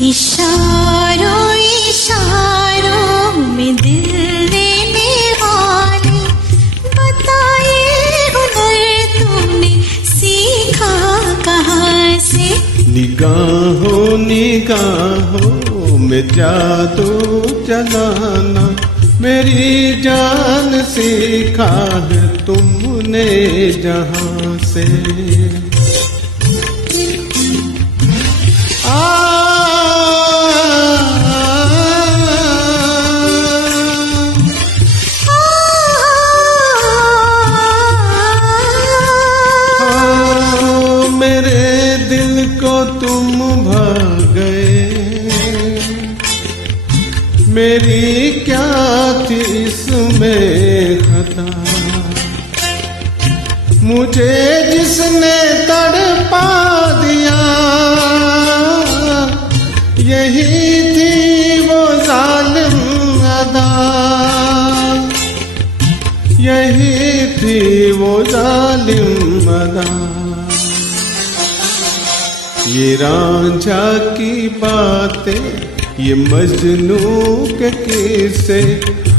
इशारों इशारों में दिल लेने वाले, बताए हुनर तुमने सीखा कहाँ से? निगाहों निगाहों में जादू चलाना मेरी जान सीखा है तुमने जहाँ से। तुम भाग गए, मेरी क्या थी इसमें खता? मुझे जिसने तड़पा दिया, यही थी वो जालिम अदा, यही थी वो जालिम अदा। ये रांझा की बातें, ये मजनू के किस्से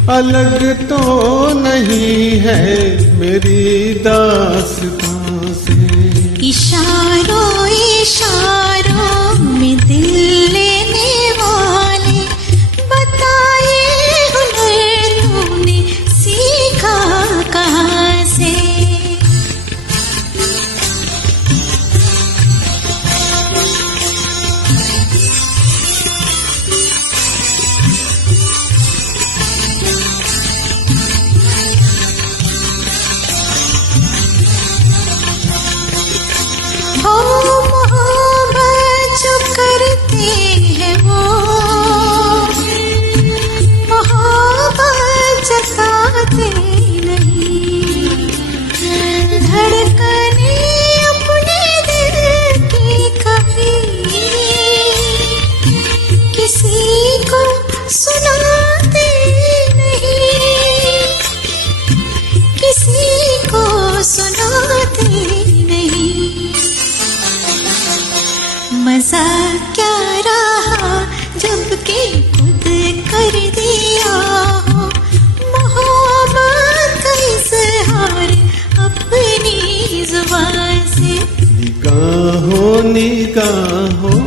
अलग तो नहीं है मेरी दास्तां से। इशारों इशारों में दिल लेने वाले, बताए हुनर तुमने सीखा कहाँ से? मजा क्या रहा जब के खुद कर दिया हो, मोहब्बत का इज़हार अपनी ज़ुबान से। निगाहों निगाहों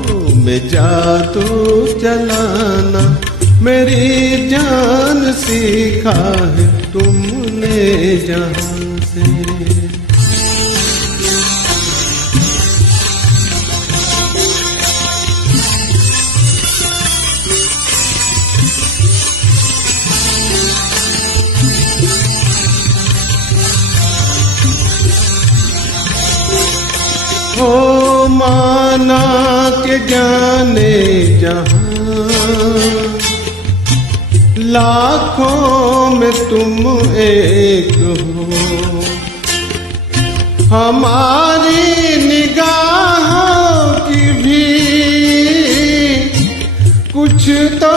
में जादू चलाना मेरी जान सीखा है तुमने जहाँ से। ओ माना के जाने जहां, लाखों में तुम एक हो, हमारी निगाहों की भी कुछ तो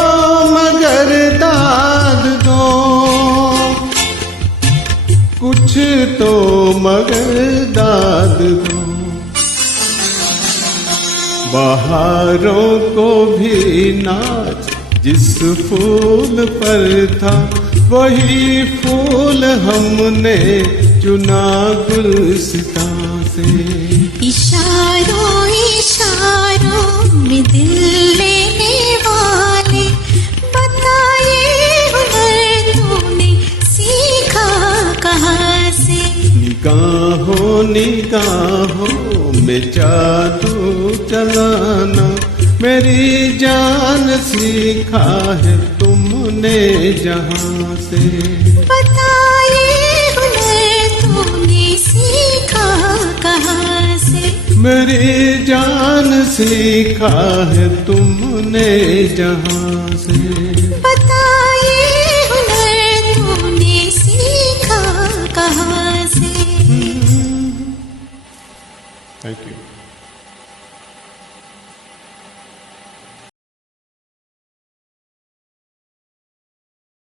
मगर दाद दो, कुछ तो मगर दाद दो। बहारों को भी नाच जिस फूल पर था, वही फूल हमने चुना गुलसितां से। इशारों इशारों में दिल लेने वाले, बताए हुनर तुमने सीखा कहाँ से? निगाहों निगाहों में जादू चलाना मेरी जान सीखा है तुमने जहाँ से। बताए हुनर तुमने सीखा कहाँ से? मेरी जान सीखा है तुमने जहाँ से। बताए हुनर तुमने सीखा कहाँ से? Thank you.